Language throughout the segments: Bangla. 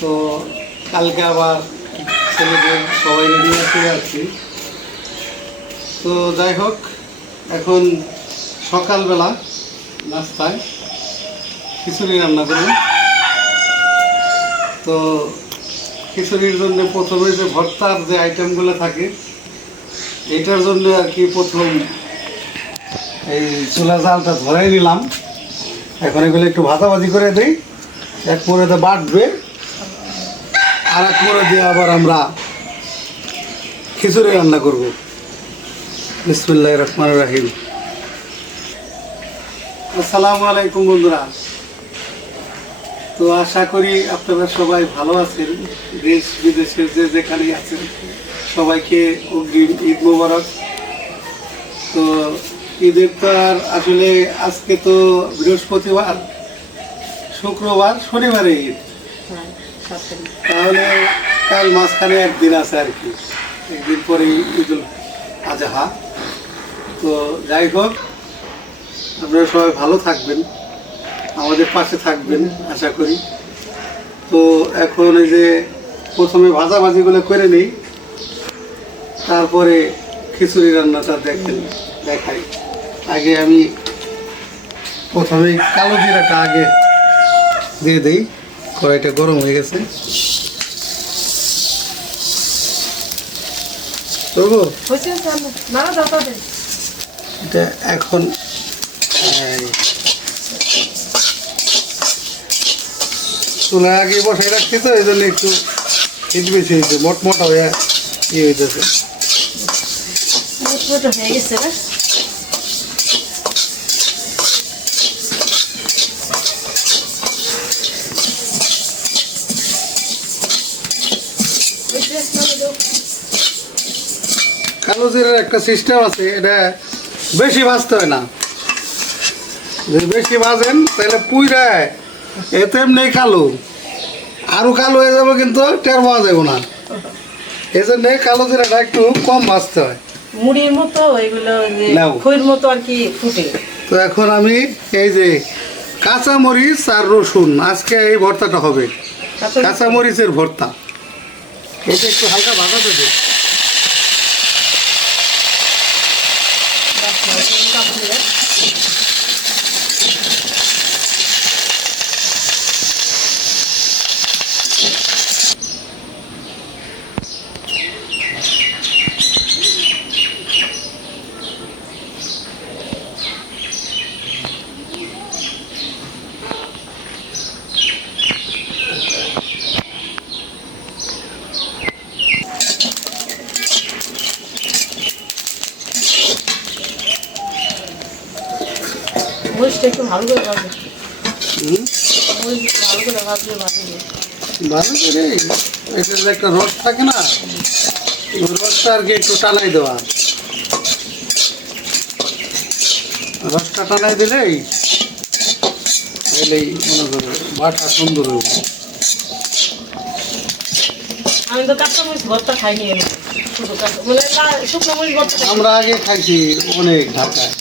তো কালকে আবার ছেলেদের সবাই নিয়ে চলে আসছি। তো যাই হোক, এখন সকালবেলা নাস্তায় খিচুড়ি রান্না করি। তো খিচুড়ির জন্য প্রথমে যে ভর্তার যে আইটেমগুলো থাকে এটার জন্য আর কি প্রথম এই চুলা জালটা ধরাই নিলাম। এখন এগুলো একটু ভাজাভাজি করে দিই, এক মোড়েতে বাটবে আর এক মোড়ে দিয়ে আবার আমরা খিচুড়ি রান্না করব। বিসমিল্লাহির রহমানির রহিম। আসসালামু আলাইকুম বন্ধুরা। তো আশা করি আপনারা সবাই ভালো আছেন, দেশ বিদেশের যে যেখানে আছেন সবাইকে অগ্রিম ঈদ মোবারক। তো ঈদের তো আর আসলে আজকে তো বৃহস্পতিবার, শুক্রবার, শনিবারে ঈদ, তাহলে কাল মাঝখানে একদিন আছে আর কি, একদিন পরে ঈদুল আজহা। তো যাই হোক, আপনারা সবাই ভালো থাকবেন, আমাদের পাশে থাকবেন আশা করি। তো এখন এই যে প্রথমে ভাজাভাজিগুলো করে নিই, তারপরে খিচুড়ি রান্নাটা দেখাই। আগে আমি প্রথমে কালো জিরাটা আগে দিয়ে দিই। কড়াইটা গরম হয়ে গেছে, এটা এখন চুলা আগে বসাই রাখছি, তো এই জন্য একটু হিট বেশি হয়েছে, মোটা হয়ে ইয়ে হইতেছে। হয়ে গেছে না? কালো জিরার একটা সিস্টেম আছে, এটা বেশি ভাজতে হয় না। যদি বেশি ভাজেন তাহলে পুইরায় এতে এমনি কালো, আরও কালো হয়ে যাবে, কিন্তু টের পাওয়া যাবে না। এই জন্য কালো জিরাটা একটু কম ভাজতে হয়, মুড়ির মতো এগুলো খইর মতো আর কি ফুটে। তো এখন আমি এই যে কাঁচা মরিচ আর রসুন, আজকে এই ভর্তাটা হবে কাঁচা মরিচের ভর্তা। এটা একটু হালকা ভাজা দেবে। মরিচটা একটু ভালো করে ভাজবে, মরিচ ভালো করে ভাজলে ভাজবে ভালো করে। এটার যে একটা রস থাকে না, ওই রসটা আর কি একটু টানাই দেওয়া। রসটা টানাই দিলেই তাহলেই মনে করো বাটা সুন্দর হবে। আমি তো কাঁচা মরিচ ভর্তা খাইনি, শুধু শুকনো মরিচ ভর্তা খাই। আমরা আগে খাইছি অনেক ঢাকায়,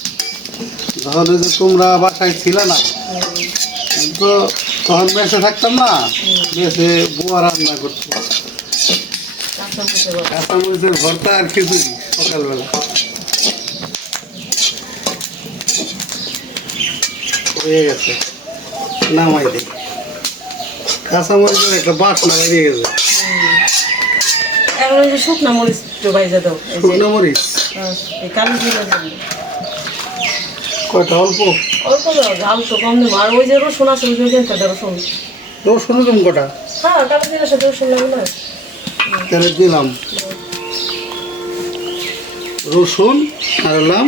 যখন ওই যে তোমরা বাসায় ছিল না, তো তখন বেঁচে থাকতাম না, বেঁচে বুয়া রান্না করতো কাঁচামরিচের ভর্তা আর খিচুড়ি সকালবেলা। হয়ে গেছে, নামাই দিই। কাঁচামরিচের একটা বাসনা বেরিয়ে গেছে। এখন ওই যে শুকনো মরিচ একটু ভাজা দাও, শুকনো মরিচ এই কালো জিরা দিবি। কয়টা? অল্প অল্প দাও, ঝাল তো কম দেবো। আর ওই যে রসুন আছে, ওই যে রসুন, রসুন তুমি কটা? হ্যাঁ কালো জিরার সাথে রসুন লাগবে না? তাহলে দিলাম রসুন আর হলাম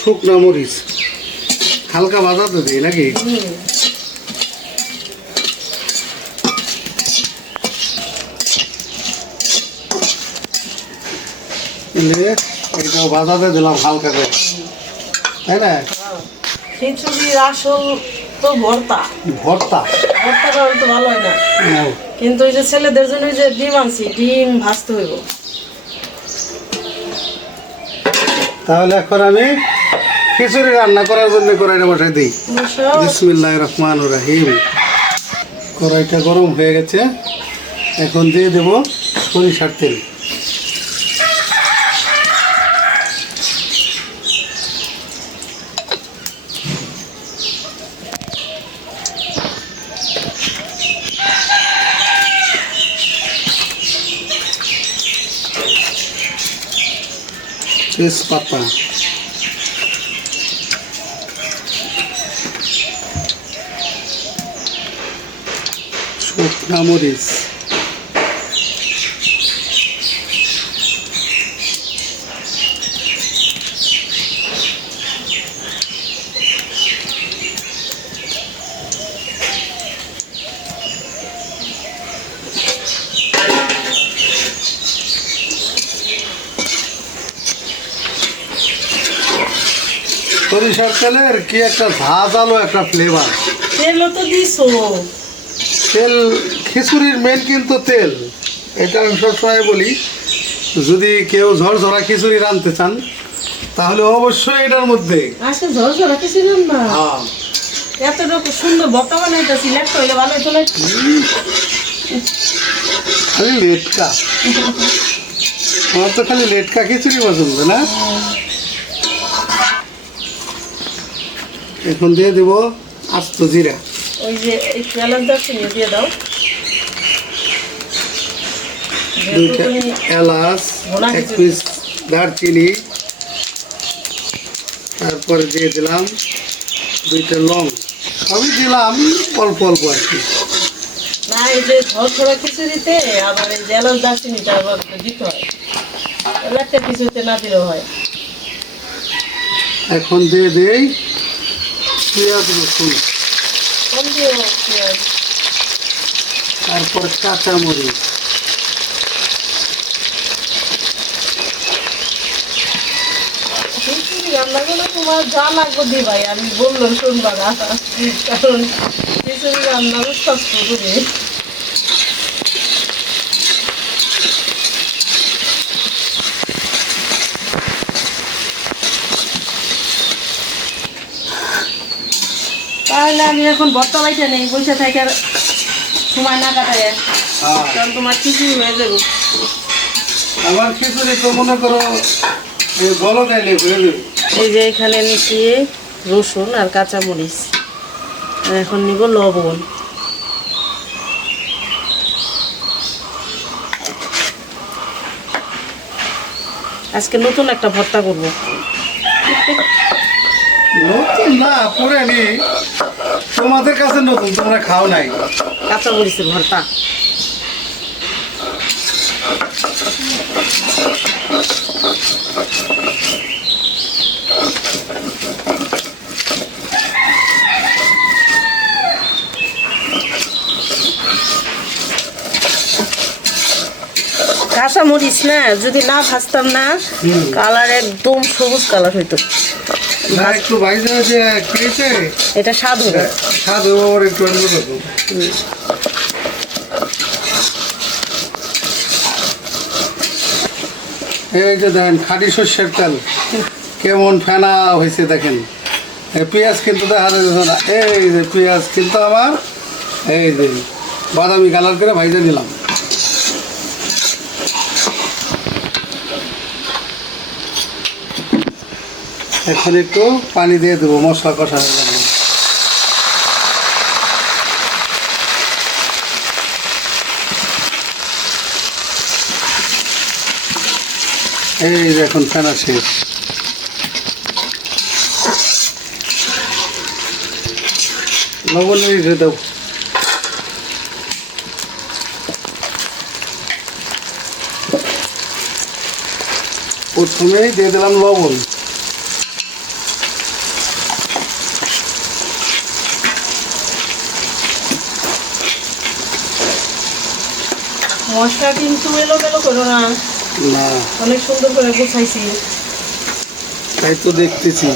শুকনো মরিচ, হালকা ভাজাতে দিই নাকি? এইটাও ভাজাতে দিলাম হালকা করে, তাই না? খিচুড়ির আসল তো ভর্তা, ভর্তা ভর্তাটা তো ভালো হয় না, কিন্তু ওই যে ছেলেদের জন্য ওই যে ডিম আনছি, ডিম ভাজতে হইব। তাহলে এখন আমি খিচুড়ি রান্না করার জন্য কড়াইটা বসাই দিই। বিসমিল্লাহির রহমানির রহিম। কড়াইটা গরম হয়ে গেছে, এখন দিয়ে দেব সরিষার তেল। তেজপাতা, শুকনা মরিচ, সরিষার তেলের কি একটা ঝাঁঝালো একটা ফ্লেভার। তেলও তো দিছো। তেল খিচুড়ির মেন কিন্তু তেল, এটা আমি সবসময় বলি। যদি কেউ ঝরঝরা খিচুড়ি রাঁধতে চান তাহলে অবশ্যই এটার মধ্যে আজকে ঝরঝরা কিছু না, হ্যাঁ এতটুকু সুন্দর ভর্তা বানাইতেছি, লেট হইলে ভালো হইতো না? খালি লেটকা, আমার তো খালি লেটকা খিচুড়ি পছন্দ না। এখন দিয়ে দেব আস্ত জিরা, ওই যে একটু এলাচ দারচিনি দিয়ে দাও। দুইটা এলাচ, এক পিস দারচিনি, তারপরে দিয়ে দিলাম দুইটা লং, সবই দিলাম অল্প অল্প আর কি। না, এই যে ঝরঝরা খিচুড়িতে আবার এই যে এলাচ দারচিনিটা আবার দিতে হয়, একটা খিচুড়িতে না দিলেও হয়। এখন দিয়ে দেই পেঁয়াজ রসুন, কম দিও পেঁয়াজ। তারপর কাঁচামরিচ, খিচুড়ি রান্না করলে তোমার যা লাগবে দিবাই, আমি বললাম শুনবা না, কারণ খিচুড়ি রান্নারও কষ্ট করে। তাহলে আমি এখন ভর্তা বাইতে নেই, বসে থেকে আর সময় না কাটায়, কারণ তোমার খিচুড়ি হয়ে যাবে। আমার খিচুড়ি তো মনে করো বলো গাইলে হয়ে যাবে। এই যে এখানে নিচ্ছি রসুন আর কাঁচামরিচ, আর এখন নিব লবণ। আজকে নতুন একটা ভর্তা করব। নতুন না পুরানি, তোমাদের কাছে নতুন, তোমরা খাও নাই। কাঁচামরিচের ভর্তা। কাঁচামরিচ না যদি না ভাজতাম না, কালার একদম সবুজ কালার হইতো। না একটু বাইরে যে খেয়েছে এটা স্বাদ হবে। স্বাদ হবে আবার একটু অন্যরকম। এই যে দেখেন খাঁটি সর্ষের তেল কেমন ফেনা হয়েছে দেখেন। পেঁয়াজ কিন্তু দেখা যাচ্ছে না, এই যে পেঁয়াজ কিন্তু আমার এই যে বাদামি কালার করে ভাইজে নিলাম। এখন একটু পানি দিয়ে দেবো মশলা কষানোর জন্য। এই যে এখন ফেনা শেষ, লবণ দিয়ে দাও। প্রথমেই দিয়ে দিলাম লবণ, মশলা কিন্তু এলোমেলো করো না, না অনেক সুন্দর করে গোছাইছি। তাই তো দেখতেছি।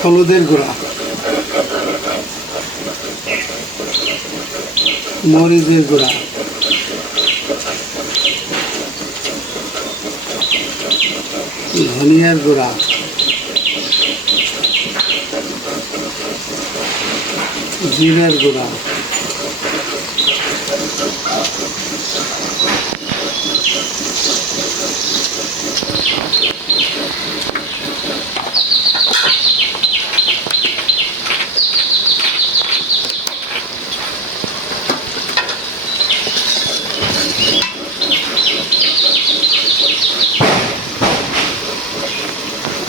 হলুদের গুঁড়া, মরিচের গুঁড়া, ধনিয়ার গুঁড়া, জিরের গুঁড়া,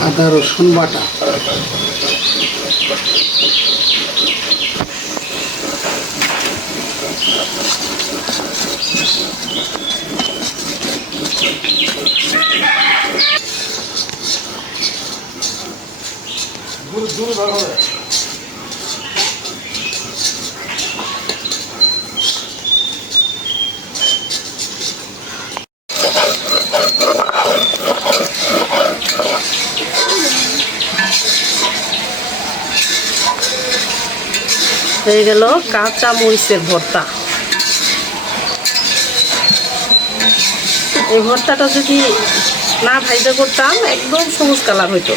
আদা রসুন বাটা, হয়ে গেল কাঁচা মরিচের ভর্তা। এই ভর্তাটা যদি না ভাইজা করতাম একদম সবুজ কালার হইতো,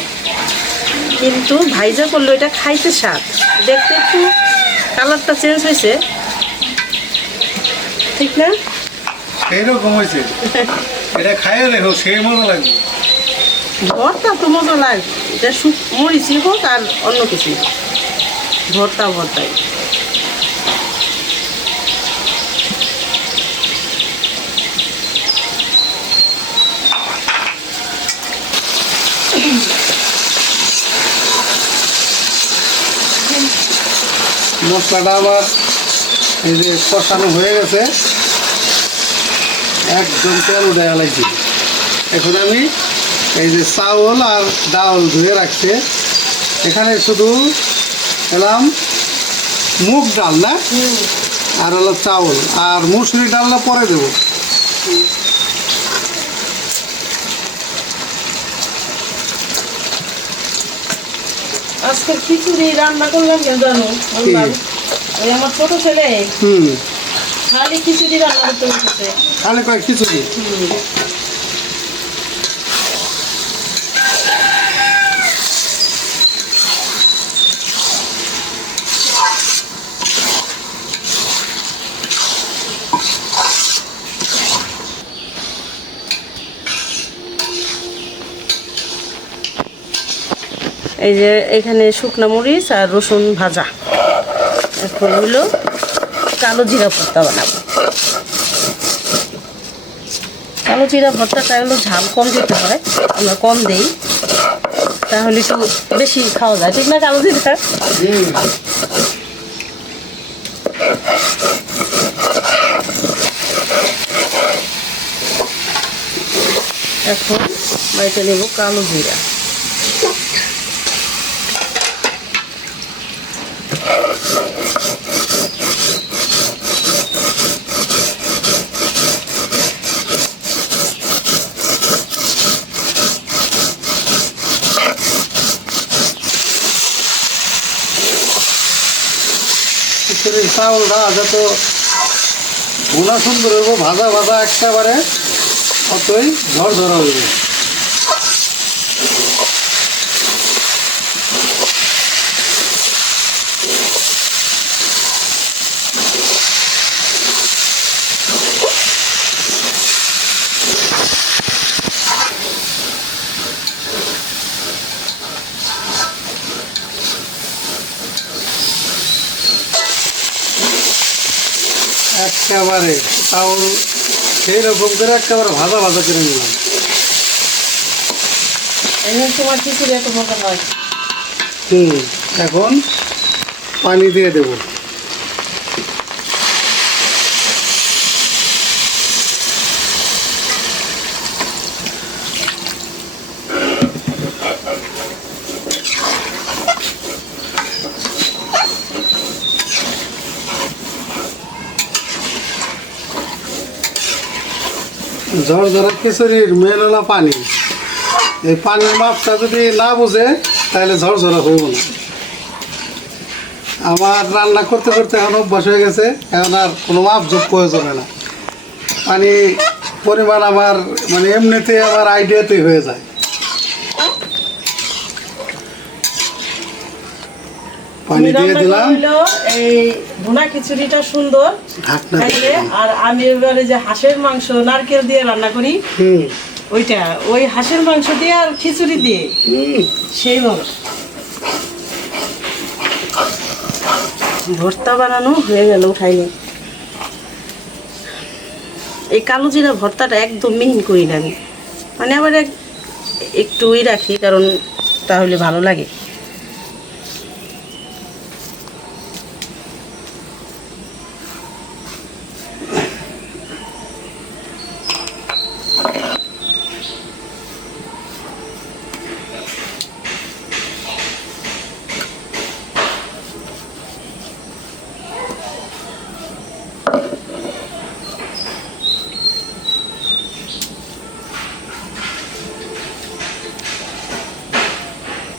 কিন্তু ভাইজা করলে এটা খাইতে স্বাদ। দেখতে একটু কালারটা চেঞ্জ হয়েছে, ঠিক না? এইরকম হয়েছে। এটা খাইয়ে দেখো, সেই মজা লাগবে। ভর্তা তো মজা লাগে, এটা মরিচই হোক আর অন্য কিছু ভর্তা ভর্তাই। মশলাটা আমার এই যে কষানো হয়ে গেছে, একদম তেল দেওয়া লাগছে। এখন আমি এই যে চাউল আর ডাল ধুয়ে রাখছে, এখানে শুধু এলাম মুগ ডাল না, আর হলো চাউল, আর মুসুরি ডালটা পরে দেবো। আজকে খিচুড়ি রান্না করলাম কেন জানো? বললাম ওই আমার ছোট ছেলে খালি খিচুড়ি রান্না করতে বসেছে। খালি কয় খিচুড়ি? এই যে এখানে শুকনা মরিচ আর রসুন ভাজা, এখন হলো কালো জিরা ভর্তা বানাবো। কালো জিরা ভর্তাটা হলো ঝাল কম দিতে হয়, আমরা কম দেই, তাহলে একটু বেশি খাওয়া যায়, ঠিক না? কালো জিরা এখন বাইটে নেব কালো জিরা। খিচুড়ির চাউলটা যত ভুনা সুন্দর হইব, ভাজা ভাজা একেবারে অতই ঝরঝরা হইব। একেবারে চাউল সেই রকম করে একেবারে ভাজা ভাজা করে নিলাম। এমন তোমার খিচুড়ি এত মজা হয়। এখন পানি দিয়ে দেব। ঝরঝরা খিচুড়ির মেন হলো পানি। এই পানির মাপটা যদি না বুঝে তাহলে ঝরঝরা হইব না। আমার রান্না করতে করতে এখন অভ্যাস হয়ে গেছে, এখন আর কোনো মাপ যোগ প্রয়োজন হয় না। পানি পরিমাণ আমার মানে এমনিতে আমার আইডিয়াতেই হয়ে যায়। পানি দিয়ে দিলাম। এই ভুনা খিচুড়িটা সুন্দর ঢাকনা খাইলে। আর আমি এবারে যে হাঁসের মাংস নারকেল দিয়ে রান্না করি, ওইটা ওই হাঁসের মাংস দিয়ে আর খিচুড়ি দিয়ে সেই মতো ভর্তা বানানো হয়ে গেল, খাইনি। এই কালো জিরা ভর্তাটা একদম মিহিন করি না আমি, মানে আবার একটুই রাখি, কারণ তাহলে ভালো লাগে।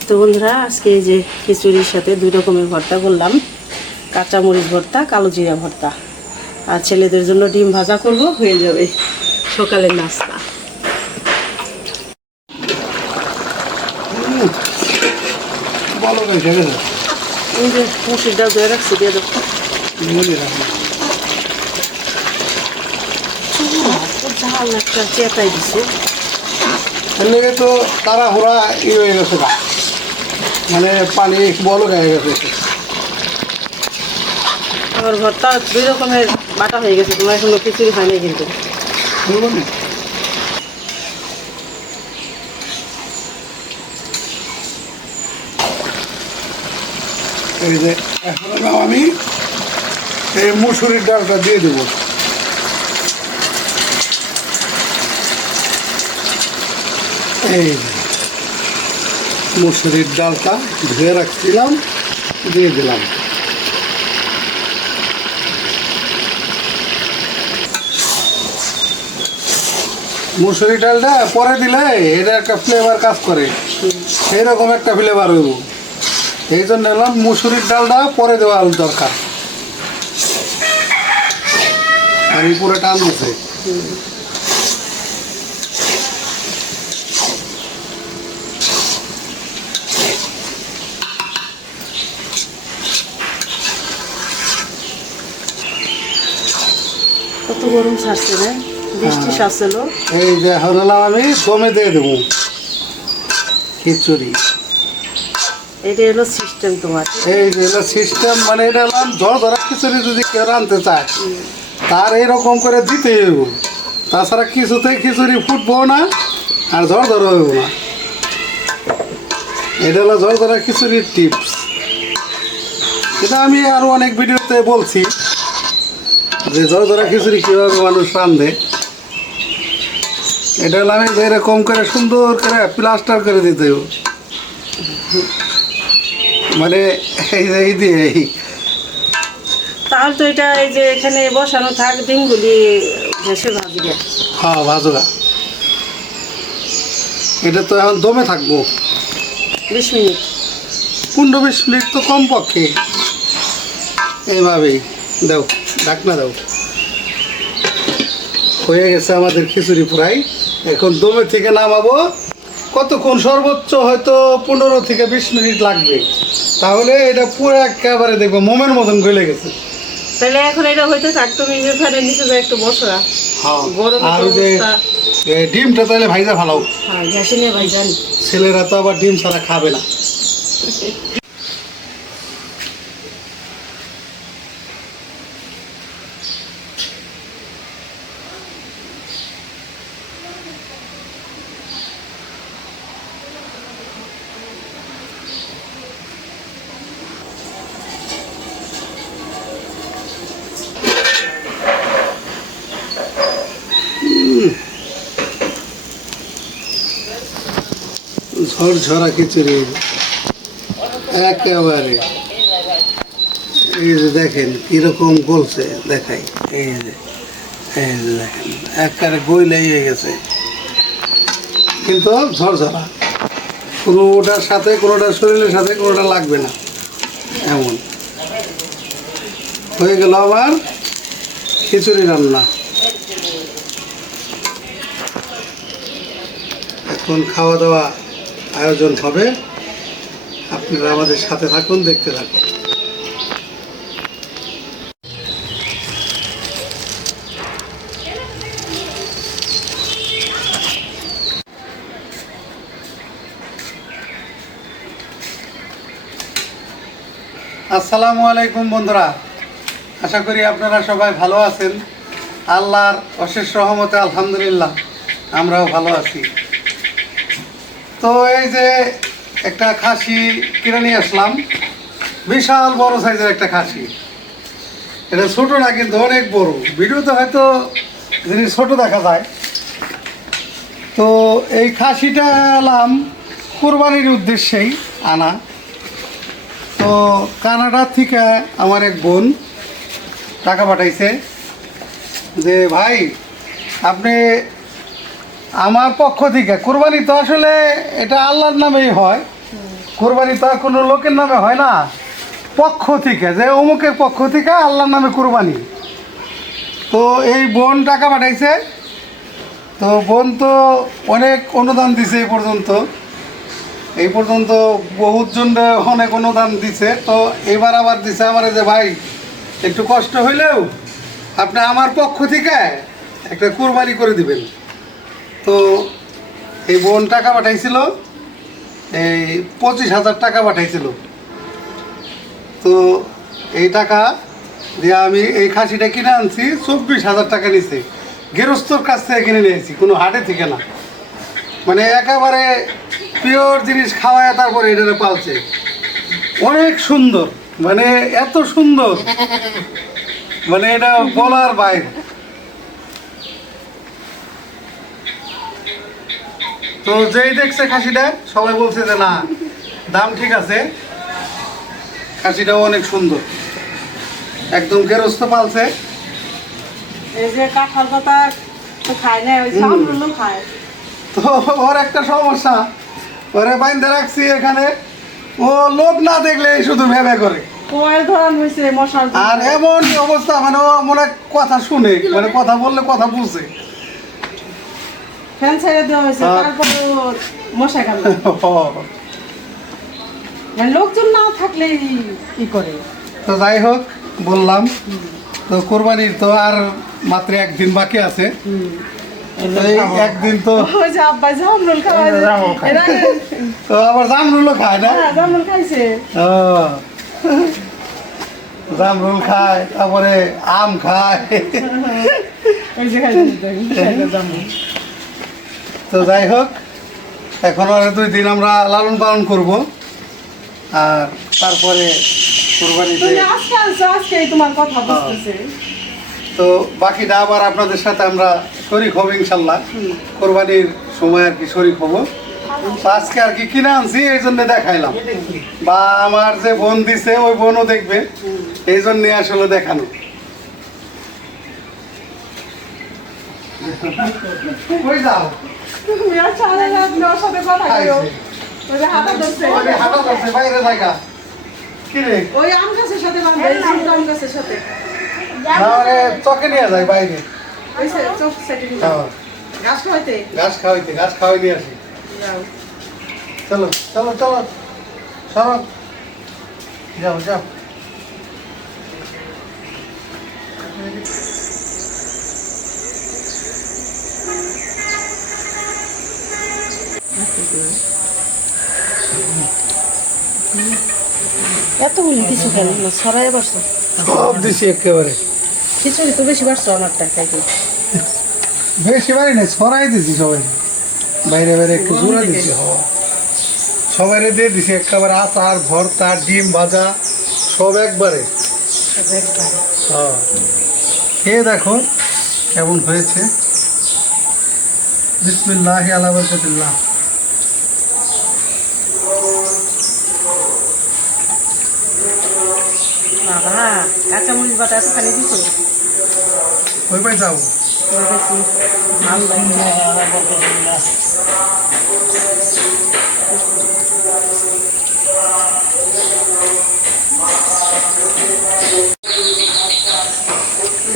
তো বন্ধুরা, আজকে এই যে খিচুড়ির সাথে 2 রকমের ভর্তা করলাম, কাঁচামরিচ ভর্তা, কালো জিরা ভর্তা। আর ছেলেদের জন্য ডিম ভাজা করব, হয়ে যাবে সকালের নাস্তা। বলো এই যে মুসুর ডাল ধরে রাখছি, দিয়ে দেবো। ঝাল একটা চেতাই দিছে, এর তো তাড়াহুড়া হয়ে গেছে না, মানে পানি বলো গায়ে গেছে। আমার ভর্তা 2 রকমের বাটা হয়ে গেছে, তোমার এখনো খিচুড়ি হয় নাই কিন্তু। বুঝলো না? এই যে এখন আমি এই মুসুরির ডালটা দিয়ে দেবো। এই মুসুরির ডালটা ধুয়ে রাখছিলাম, দিয়ে দিলাম। মুসুরি ডালটা পরে দিলে এটা একটা ফ্লেভার কাজ করে, সেই রকম একটা ফ্লেভার হইব। এই জন্য এলাম মুসুরির ডালটা পরে দেওয়া দরকার। আর এই পুরো টান দিছে। কত গরম ছাড়ছে না, বৃষ্টি ছাড়ছিল। এই যে হলাম আমি দমে দিয়ে দেবো খিচুড়ি। এটা হলো সিস্টেম তোমার। এই যে সিস্টেম, মানে এটা হলাম ধরা খিচুড়ি যদি কেউ রাঁধতে চায় তার এইরকম করে দিতে হইব, তাছাড়া কিছুতেই খিচুড়ি ফুটবো না আর ধরা হইব না। এটা হলো ধরা খিচুড়ির টিপস। এটা আমি আরও অনেক ভিডিওতে বলছি যে ধরা খিচুড়ি কীভাবে মানুষ রাঁধে। এটা হলো আমি এরকম করে সুন্দর করে প্লাস্টার করে দিতে হইব, মানে এই দিয়ে তাহলে তো এটা এই যে এখানে বসানো থাক, ডিমগুলি ভেসে ভাজি দেয়। হ্যাঁ ভাজুরা, এটা তো এখন দমে থাকবো 20 মিনিট, 15-20 মিনিট তো কম পক্ষে। এইভাবেই দাও, ঢাকনা দাও। হয়ে গেছে আমাদের খিচুড়ি প্রায়। এখন দমে থেকে নামাবো। কতক্ষণ? সর্বোচ্চ হয়তো 15-20 মিনিট লাগবে, তাহলে এটা পুরো একেবারে দেখবো মোমের মতন গলে গেছে। তাহলে এখন এটা হইতে থাক, তুমি যেখানে নিচে যায় একটু বসরা। আর ওই যে ডিমটা তাহলে ভাইজা ভালো। হ্যাঁ, গ্যাসে নিয়ে ভাইজান। ছেলেরা তো আবার ডিম ছাড়া খাবে না। ঝরঝরা খিচুড়ি একেবারে। এই যে দেখেন কিরকম গলছে, দেখাই। এই যে দেখেন একেবারে গইলে হয়ে গেছে, কিন্তু ঝরঝরা। কোনোটার সাথে কোনোটার শরীরের সাথে কোনোটা লাগবে না, এমন হয়ে গেল আমার খিচুড়ি রান্না। এখন খাওয়া দাওয়া আয়োজন হবে। আপনারা আমাদের সাথে থাকুন, দেখতে থাকুন। আসসালামু আলাইকুম বন্ধুরা, আশা করি আপনারা সবাই ভালো আছেন। আল্লাহর অশেষ রহমতে আলহামদুলিল্লাহ আমরাও ভালো আছি। তো এই যে একটা খাসি কিনে নিয়ে আসলাম, বিশাল বড় সাইজের একটা খাসি। এটা ছোট না, কিন্তু অনেক বড়। ভিডিওতে হয়তো জিনিস ছোট দেখা যায়। তো এই খাসিটা এলাম কুরবানির উদ্দেশ্যেই আনা। তো কানাডা থেকে আমার এক বোন টাকা পাঠাইছে যে ভাই আপনি আমার পক্ষ থেকে, কুরবানি তো আসলে এটা আল্লাহর নামেই হয়, কুরবানি তো আর কোনো লোকের নামে হয় না, পক্ষ থেকে, যে অমুকের পক্ষ থেকে আল্লাহর নামে কুরবানি। তো এই বোন টাকা পাঠাইছে। তো বোন তো অনেক অনুদান দিছে এই পর্যন্ত বহুত জন অনেক অনুদান দিছে। তো এবার আবার দিছে আমারে যে ভাই একটু কষ্ট হইলেও আপনি আমার পক্ষ থেকে একটা কুরবানি করে দিবেন। তো এই বোন টাকা পাঠাইছিল, এই 25,000 টাকা পাঠাইছিল। তো এই টাকা দিয়ে আমি এই খাসিটা কিনে আনছি। 24,000 টাকা নিছে, গেরস্তর কাছ থেকে কিনে নিয়েছি, কোনো হাটে থেকে না। মানে একেবারে পিওর জিনিস খাওয়ায় তারপরে এটা পালছে। অনেক সুন্দর, মানে এত সুন্দর, মানে এটা বলার বাইরে। তো যেই দেখছে খাসিটা সবাই বলছে যে না, দাম ঠিক আছে, খাসিটাও অনেক সুন্দর, একদম গেরস্ত পালছে। এই যে কাঁঠাল পাতা তো খায় না, ওই জামরুলও খায়। তো ওর একটা সমস্যা, ওরে বাইন্ধে রাখছি এখানে, ও লোক না দেখলে শুধু ভেবে করে। কয়েল ধরান হয়েছে মশার জন্য। আর এমন অবস্থা, মানে ও মনে হয় কথা শুনে, মানে কথা বললে কথা বুঝে। ফ্যান ছেড়ে দেওয়া হয়েছে, তারপরে মশা কামড়ে। মানে লোকজন না থাকলে কি করে। তো যাই হোক, বললাম তো কোরবানির তো আর মাত্র একদিন বাকি আছে। এই একদিন তো ওই যে আব্বা জামরুল খাওয়ায়, এরা তো আবার জামরুলও খায় না। জামরুল খাইছে। ও, জামরুল খায়, তারপরে আম খায়। ওই যে খাইছে জামরুল। তো যাই হোক, এখন আর 2 দিন আমরা লালন পালন করব, আর তারপরে কোরবানিতে। তুমি আজকে আনছো, আজকেই তোমার কথা বুঝতেছে। তো বাকিটা আবার আপনাদের সাথে আমরা শরিক হব ইনশাল্লাহ, কোরবানির সময় আর কি শরিক হব। তো আজকে আর কি কিনে আনছি, এই জন্য দেখাইলাম, বা আমার যে বোন দিছে ওই বোনও দেখবে, এই জন্য আসলে দেখানো। কই যাও? তুমি আর চালে না, তুমি ওর সাথে কথা কইও। ওই যে হাঁটা ধরছে। ওই যে হাঁটা ধরছে, বাইরে জায়গা। কি রে? ওই আম গাছের সাথে বাঁধবে, আম গাছের সাথে। না, মানে চকে নিয়ে যায় বাইরে। ওই সে চোখ সেটে নিয়ে হ্যাঁ, ঘাস খাওয়াইতে। ঘাস খাওয়াই নিয়ে আসি। যাও। চলো চলো চলো, সরো, যাও যাও। এতগুলি কিছু খেল না, ছড়াই পারছো। সব দিছি একেবারে। খিচুড়ি তো বেশি পারছো আমারটা খাইতে। বেশি বাড়ি নেই, ছড়াই দিছি সবাই, বাইরে বাইরে একটু জোড়া দিছি। সবাই দিয়ে দিছি একেবারে, আচার, ভর্তা, ডিম ভাজা, সব একবারে। হ্যাঁ, খেয়ে দেখো কেমন হয়েছে। বিসমিল্লাহি আলা বারাকাতিল্লাহ। বাবা, কাঁচামরিচ বাটা আছে খালি দিছো। ওই পাই যাও। ভালো লাগছে।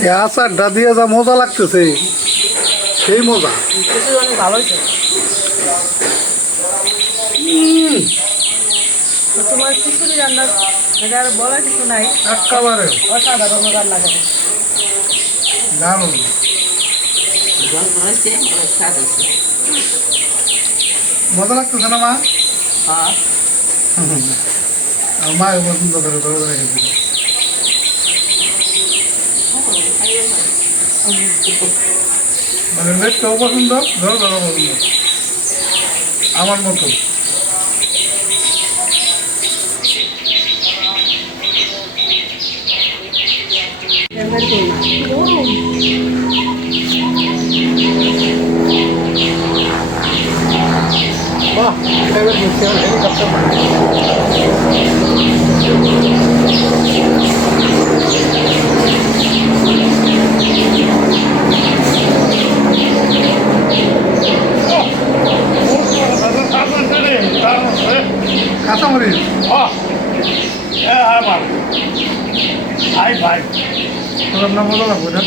এই আচারটা দিয়ে যা মজা লাগতেছে, সেই মজা। খিচুড়ি অনেক ভালো হয়েছে। খিচুড়ি রান্না এটা আর বলার কিছু নাই, একেবারে অসাধারণ রান্না করে। দারুণ। মজা লাগতেছে না মা? আমার মায়ের পছন্দ করে ধরে ধরে খেতে। মানে লেটটাও পছন্দ, ধরো ধরো পছন্দ আমার মতো। বাহ, এবার দেখছি আমার হেলিকপ্টার। কাঁচামরিচ তোর নাম মজা লাগবে না?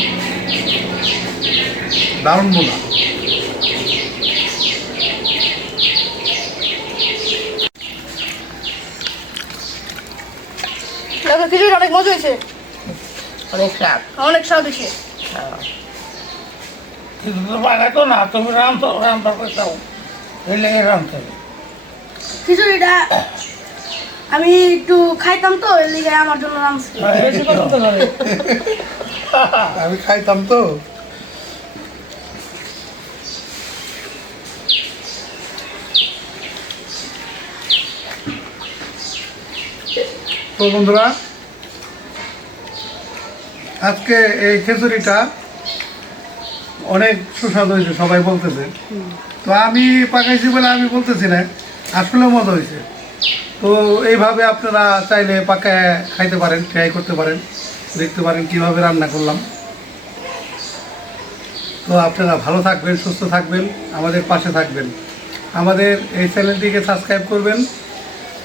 দারুণ মজা। খিচুড়ি অনেক মজা হয়েছে, অনেক স্বাদ। অনেক স্বাদ হয়েছে। বাগাতো না, তুমি রান্না করতাম, এই লেগে রান্নতে হবে। খিচুড়িটা আমি একটু খাইতাম তো, এর লিগে আমার জন্য রাঁধছি। বেশি পছন্দ করে। আমি খাইতাম তো। তো বন্ধুরা, আজকে এই খিচুড়িটা অনেক সুস্বাদু হয়েছে, সবাই বলতেছে। তো আমি পাকাইছি বলে আমি বলতেছি না, আসলে মজা হয়েছে। তো এইভাবে আপনারা চাইলে পাকায় খাইতে পারেন, ট্রাই করতে পারেন, দেখতে পারেন কিভাবে রান্না করলাম। তো আপনারা ভালো থাকবেন, সুস্থ থাকবেন, আমাদের পাশে থাকবেন, আমাদের এই চ্যানেলটিকে সাবস্ক্রাইব করবেন।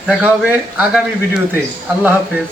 দেখা হবে আগামী ভিডিওতে। আল্লাহ হাফেজ।